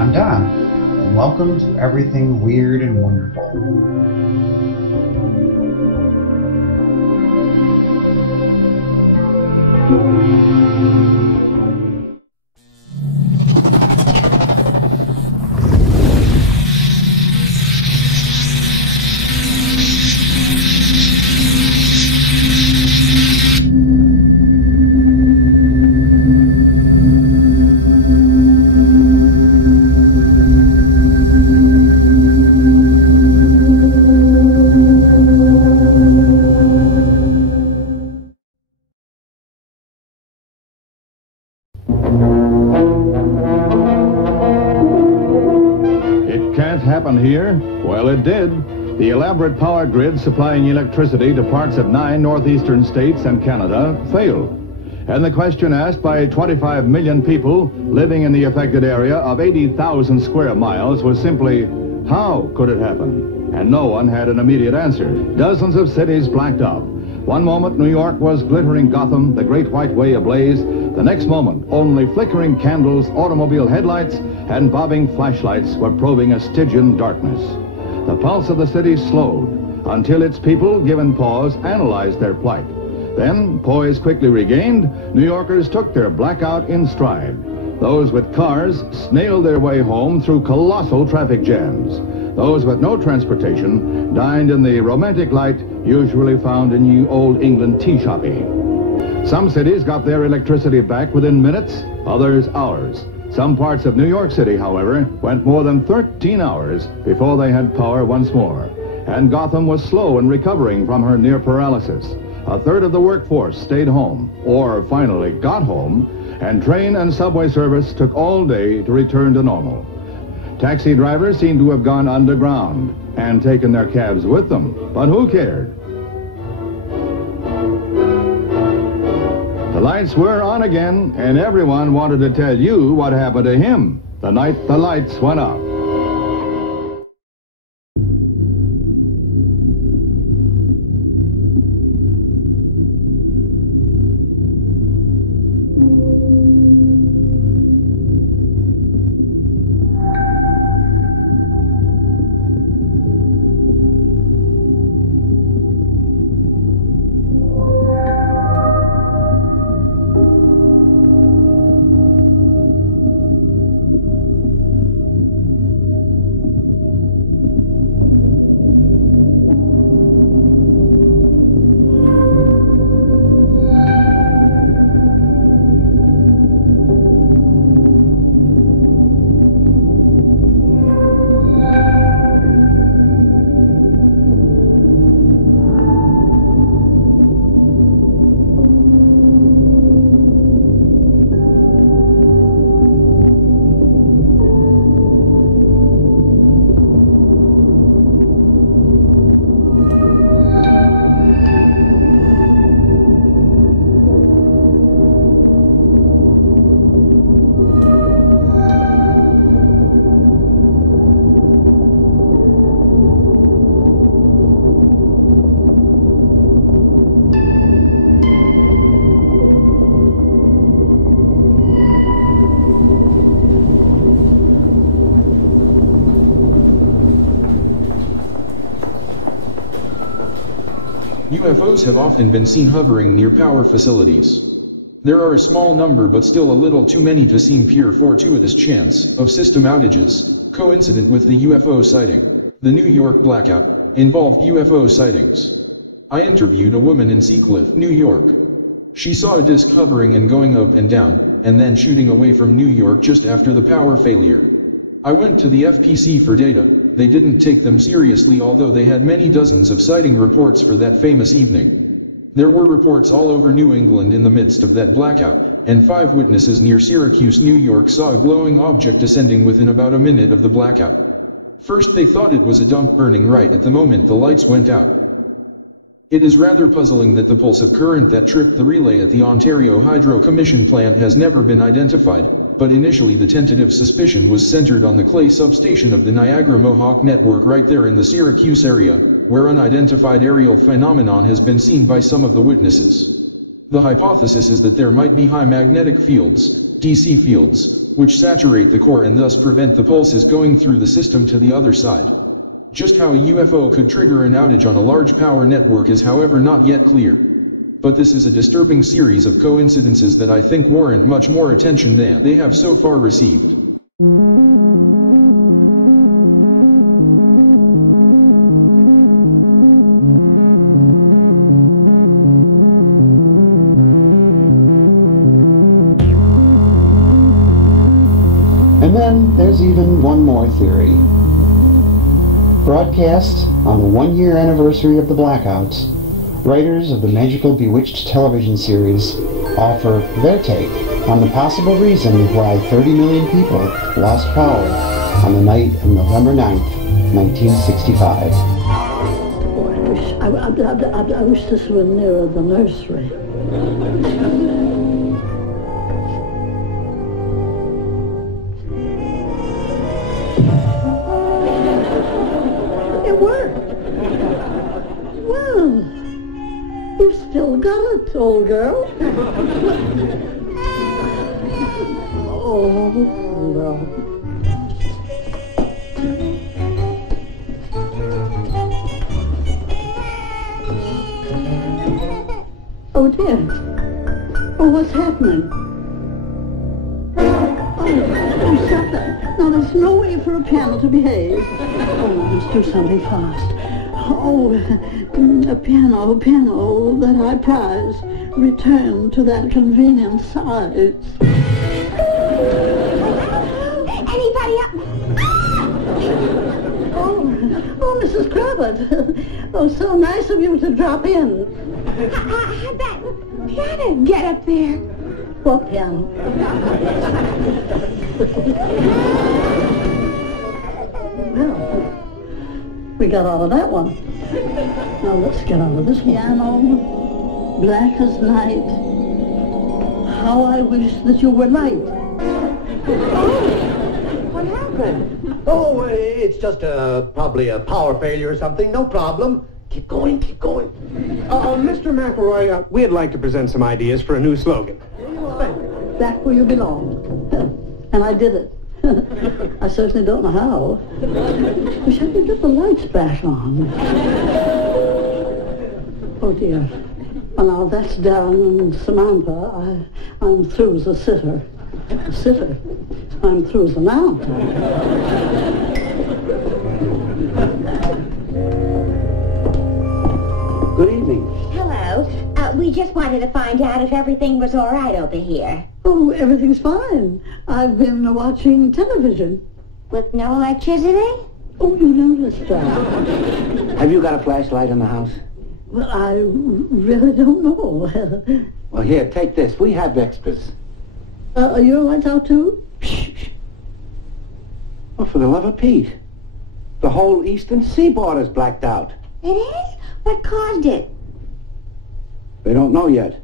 I'm Don, and welcome to Everything Weird and Wonderful. Here? Well, it did. The elaborate power grid supplying electricity to parts of 9 northeastern states and Canada failed. And the question asked by 25 million people living in the affected area of 80,000 square miles was simply, how could it happen? And no one had an immediate answer. Dozens of cities blacked out. One moment, New York was glittering Gotham, the Great White Way ablaze. The next moment, only flickering candles, automobile headlights, and bobbing flashlights were probing a Stygian darkness. The pulse of the city slowed until its people, given pause, analyzed their plight. Then, poise quickly regained, New Yorkers took their blackout in stride. Those with cars snailed their way home through colossal traffic jams. Those with no transportation dined in the romantic light usually found in ye old England tea shoppy. Some cities got their electricity back within minutes, others hours. Some parts of New York City, however, went more than 13 hours before they had power once more. And Gotham was slow in recovering from her near paralysis. A third of the workforce stayed home, or finally got home, and train and subway service took all day to return to normal. Taxi drivers seemed to have gone underground and taken their cabs with them, but who cared? The lights were on again, and everyone wanted to tell you what happened to him the night the lights went out. UFOs have often been seen hovering near power facilities. There are a small number but still a little too many to seem pure fortuitous chance of system outages, coincident with the UFO sighting. The New York blackout involved UFO sightings. I interviewed a woman in Seacliff, New York. She saw a disc hovering and going up and down, and then shooting away from New York just after the power failure. I went to the FPC for data. They didn't take them seriously, although they had many dozens of sighting reports for that famous evening. There were reports all over New England in the midst of that blackout, and 5 witnesses near Syracuse, New York saw a glowing object descending within about a minute of the blackout. First they thought it was a dump burning right at the moment the lights went out. It is rather puzzling that the pulse of current that tripped the relay at the Ontario Hydro Commission plant has never been identified, but initially the tentative suspicion was centered on the clay substation of the Niagara Mohawk network right there in the Syracuse area, where unidentified aerial phenomenon has been seen by some of the witnesses. The hypothesis is that there might be high magnetic fields, DC fields, which saturate the core and thus prevent the pulses going through the system to the other side. Just how a UFO could trigger an outage on a large power network is however not yet clear. But this is a disturbing series of coincidences that I think warrant much more attention than they have so far received. And then there's even one more theory. Broadcast on the 1-year anniversary of the blackouts, writers of the magical Bewitched television series offer their take on the possible reason why 30 million people lost power on the night of November 9th, 1965. I wish this were nearer the nursery. It worked. Well, you've still got it, old girl. Oh, no. Oh, dear. Oh, what's happening? Oh, stop that. No, there's no way for a piano to behave. Oh, let's do something fast. Oh, a piano that I prize. Return to that convenient size. Anybody up? Oh, Mrs. Cravat. Oh, so nice of you to drop in. How'd that piano get up there? What piano? Well, we got all of that one. Now let's get on to this one. Piano, black as night. How I wish that you were light. What happened? Oh, it's just probably a power failure or something. No problem. Keep going, keep going. Mr. McElroy, we'd like to present some ideas for a new slogan. Back where you belong. And I did it. I certainly don't know how. We should get the lights back on. Oh, dear. Well, now that's Darren and Samantha. I'm through as a sitter. A sitter? I'm through as an aunt. Good evening. Hello. We just wanted to find out if everything was all right over here. Oh, everything's fine. I've been watching television. With no electricity? Oh, you noticed that. Have you got a flashlight in the house? Well, I really don't know. Well, here, take this. We have extras. Are your lights out too? Well, for the love of Pete. The whole eastern seaboard is blacked out. It is? What caused it? They don't know yet.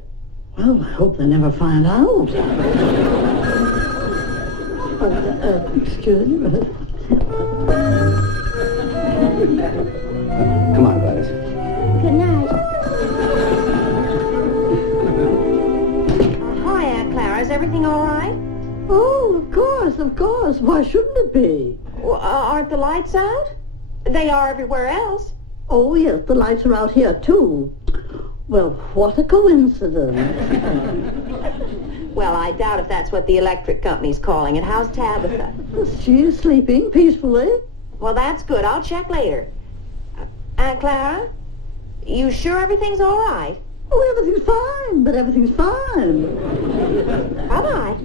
Well, I hope they never find out. Excuse me. Come on, Gladys. Good night. Hiya, Clara. Is everything all right? Oh, of course. Why shouldn't it be? Well, aren't the lights out? They are everywhere else. Oh, yes, the lights are out here, too. Well, what a coincidence. Well, I doubt if that's what the electric company's calling it. How's Tabitha? She's sleeping peacefully. Well, that's good. I'll check later. Aunt Clara, you sure everything's all right? Oh, everything's fine, but everything's fine. Bye-bye.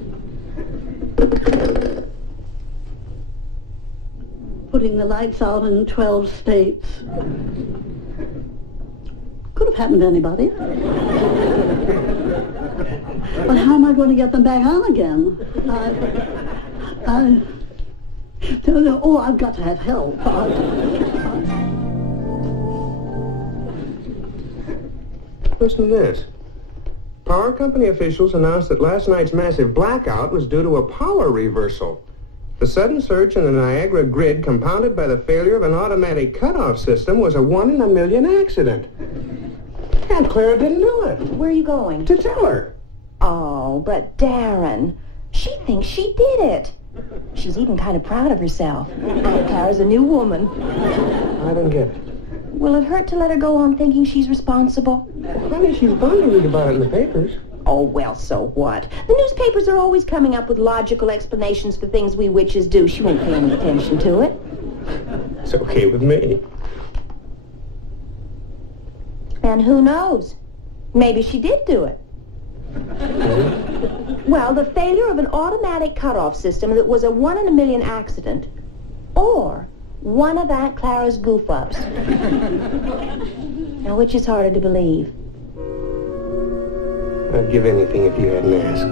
Putting the lights out in 12 states. Could have happened to anybody. But how am I going to get them back on again? Oh, I've got to have help. Listen to this. Power company officials announced that last night's massive blackout was due to a power reversal. The sudden surge in the Niagara grid, compounded by the failure of an automatic cutoff system, was a 1 in a million accident. Aunt Clara didn't do it. Where are you going? To tell her. Oh, but Darren, she thinks she did it. She's even kind of proud of herself. Clara's a new woman. I don't get it. Will it hurt to let her go on thinking she's responsible? Honey, she's bound to read about it in the papers. Oh, well, so what? The newspapers are always coming up with logical explanations for things we witches do. She won't pay any attention to it. It's okay with me. And who knows? Maybe she did do it. Well, the failure of an automatic cutoff system that was a 1 in a million accident, or one of Aunt Clara's goof-ups. Now, which is harder to believe? I'd give anything if you hadn't asked.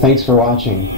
Thanks for watching.